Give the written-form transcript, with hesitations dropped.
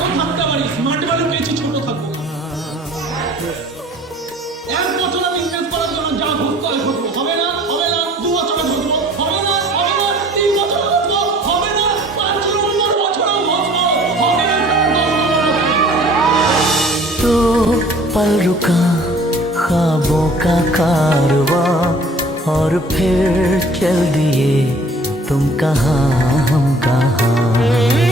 ছোট থাকতে পারি, স্মার্ট মানে পেয়েছি, ছোট থাকবো না। 1 বছর আমি ইনভেস্ট করার জন্য যা ঘটতে হয় ঘটবো, হবে না হবে না, 2 বছরে ঘটবো, হবে না হবে না, 3 বছরে ঘটবো, হবে না 5 নম্বর বছরেও ঘটবো, হবে না 10 নম্বর। तो पल रुका ख्वाबों का कारवां और फिर चल दिए तुम कहाँ हम कहाँ।